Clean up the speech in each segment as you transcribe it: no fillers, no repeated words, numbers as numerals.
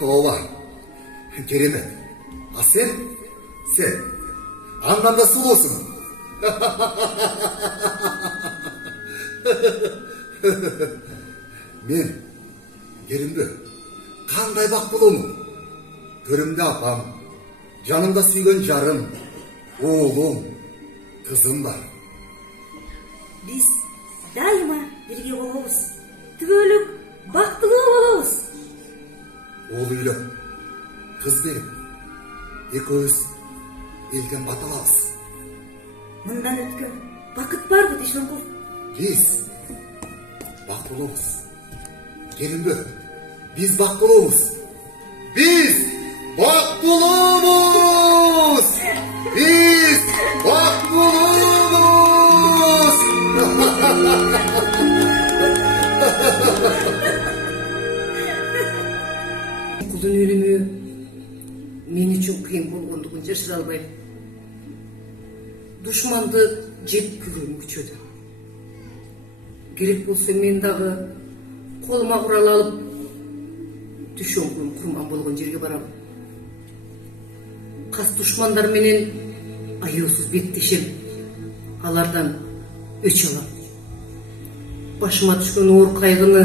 Ооба. Керемет. А sen? Андан да сулуусуң. Мен Керимбе кандай бактылуумун? Төрүмдө апам, жанымда сүйгөн жарым, оолум, кызым бар. Биз дайыма бирге болобуз. Түбөлүк бактылуу болобуз. Оол үйлөп, кыз берип, экөөбүз элден бат алабыз. Мындан өткөн бакыт барбы Дүйшөнкул? Биз бактылуубуз. Керимбе, биз бактылуубуз. Биз бактылуубуз. Биз бактылуубуз. Кулдун өлүмү мен үчүн кыйын болгондугун жашыра албайм. Душманды жеткүгүм күчөдү. Керек болсо мен дагы колума курал алып Дүйшөнкулдун курман болгон жерге барам. Кас душмандар менен аяусуз беттешем. Алардан өч алам. Башыма түшкөн оор кайгыны,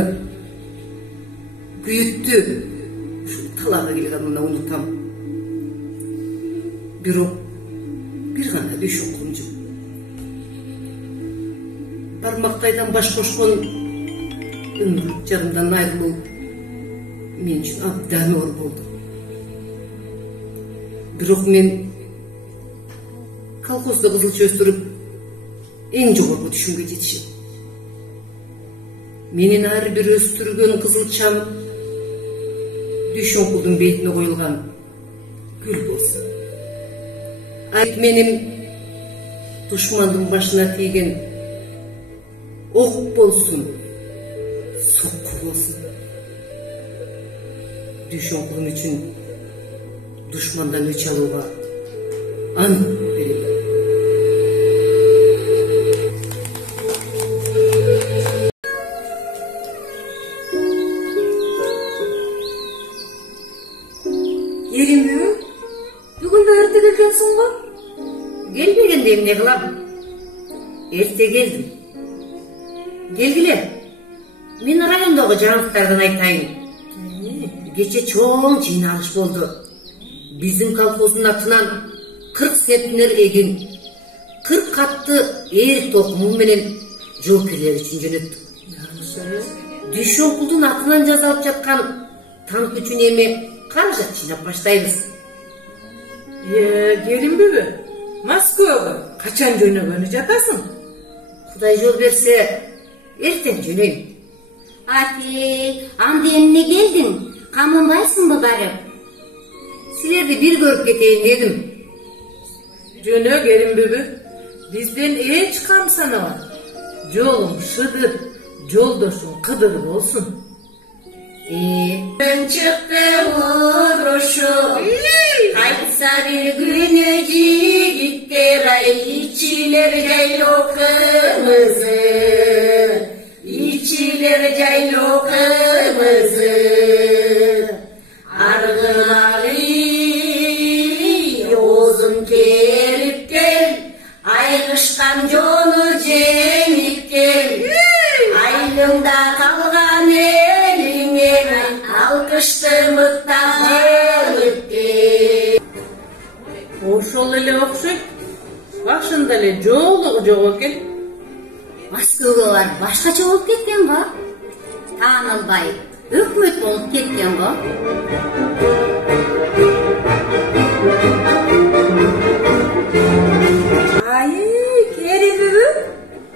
күйүттү ушул талаага келгенина унутам. Бирок бир гана Дүйшөнкулум жок. Бармактайдан баш кошкон өмүрлүк жарымдан айрылуу мен үчүн абдан оор болду. Бирок мен колхоздо кызылча өстүрүп эң жогорку түшүмгө жетишем. Менин ар бир өстүргөн кызылчам Дүйшөнкулдун бетине коюлган гүл болсун. Айт менин душмандын башына тийген ок болсун, сокку болсун. Дүйшөнкулум үчүн душмандан өч алууга ант берем. Керимбе, бүгүн да эрте келгенсиң го? Келбегенде эмне кылам? Эрте келдим. Келгиле. Мен райондогу жаңылыктардан айтайын. Кече чоң жыйналыш болду. Биздин колхоздун атынан 40 центнер эгин, 40 катты эр токуму менен жоокерлер үчүн жөнөттүк. Дүйшөнкулдун атынан жасалып жаткан танк үчүн эми каражат жыйнап баштайбыз. Керимбеби? Москвага качан жөнөгөнү жатасың? Кудай жол берсе, эртең жөнөйм. Ати, анда эмне келдиң? Камынбайсыңбы барып? Силерди бир көрүп кетейин дедим. Жөнө Керимбеби, бизден эч кам санабат. Жолуң шыдыр, жолдошуң кыдыр болсун. Мен чыкты урушу, кайтса бир күнү жигиттер, ай ичилер жайлоо кырмызы, ичилер жайлоо кырмызы. Аргымагы озун керип кел, айрышкан жолу жеңип кел, айылыңда калган элиңе алкышты мыктап жеңип кел. Ошол эле окшойт. Башында эле жоолугу жок экен. Москвага барып башкача болуп кеткен го. Таанылбай өкмөт болуп кеткен го. Керимбеби?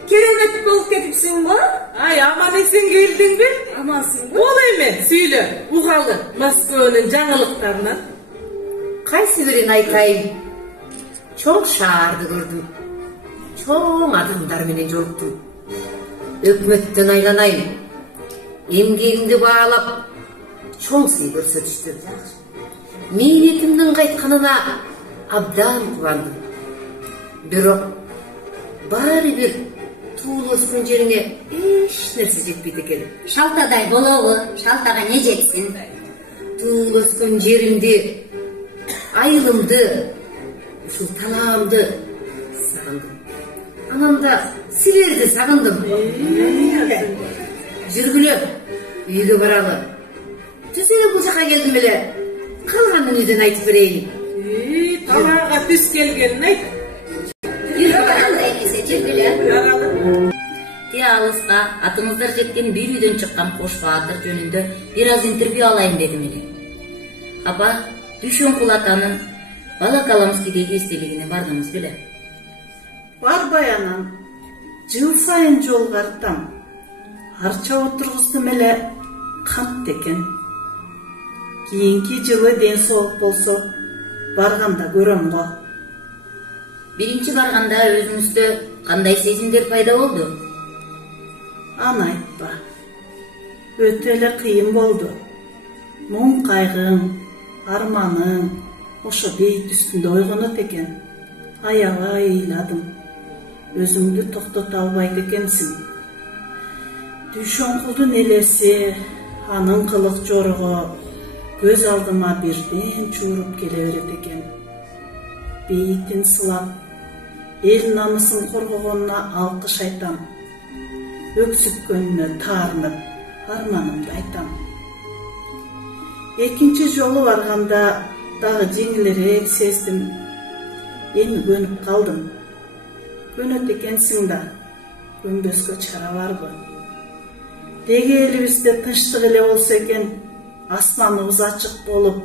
Керемет болуп кетипсиң го? Ай, аман эсен келдиңби? Амансыңбы? Бол эми, сүйлө, угалы Москванын жаңылыктарынан. Кайсы бирин айтайын? Чоң шаарды көрдүм. Чоң адамдар менен жолуктум. Өкмөттөн айланайын. Эмгегимди баалап, чоң сый көрсөтүштү. Мээнетимдин кайтканына абдан кубандым. Бирок баары бир туулуп өскөн жериңе эч нерсе жетпейт экен. Шалтадай болобу? Шалтага не жетсин? туул өскөн жеримди, айылымды, ушул талаамды сагындым. Анан да силерди сагындым. Жүргүлө, үйгө баралы. Түз эле бул жака келдим эле. Калганын үйдөн айтып берейин. Талаага түз келгенин айт. Жүргүлө. Тие алыска атыңыздар жеткен бир үйдөн чыккан кош баатыр жөнүндө бир аз интервью алайын дедим эле. Апа, Дүйшөнкул атанын бала Каламскийдеги эстелигине бардыңыз беле? Барбай анан, жыл сайын жолго артам. Арча отургуздум эле кант экен. Кийинки жылы ден соолук болсо, барганда көрөм го. Биринчи барганда өзүңүздө кандай сезимдер пайда болду? Аны айтпа. Өтө эле кыйын болду. Муң кайгың, арманың ошо бейит үстүндө ойгонот экен. Аябай ыйладым. Өзүңдү токтото албайт экенсиң. Дүйшөнкулдун элеси, анын кылык жорого көз алдыма бирден чууруп келе берет экен. Бейитин сылап, эл намысын коргогонуна алкыш айтам. Өксүткөнүнө таарынып, арманымды айтам. Экинчи жолу барганда дагы жеңилирээк сездим. Эми көнүп калдым. Көнөт экенсиң да, көнбөскө чара барбы? Деги элибизде тынчтык эле болсо экен, асманыбыз ачык болуп,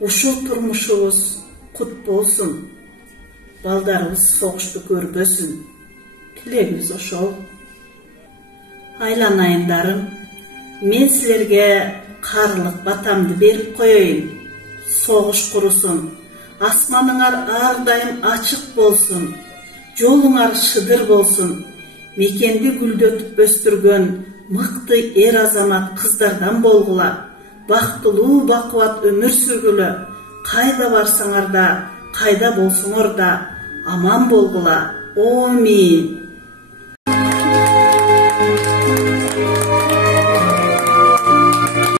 ушул турмушубуз кут болсун. Балдарыбыз согушту көрбөсүн. Тилегибиз ошол. Айланайындарым, мен силерге каарылык батамды берип коеюн. Согуш курусун, асманыңар ар дайым ачык болсун, жолуңар шыдыр болсун. Мекенди гүлдөтүп өстүргөн мыкты эр азамат кыздардан болгула. Бактылуу бакубат өмүр сүргүлө. Кайда барсаңар да, кайда болсоңор да аман болгула. Амин.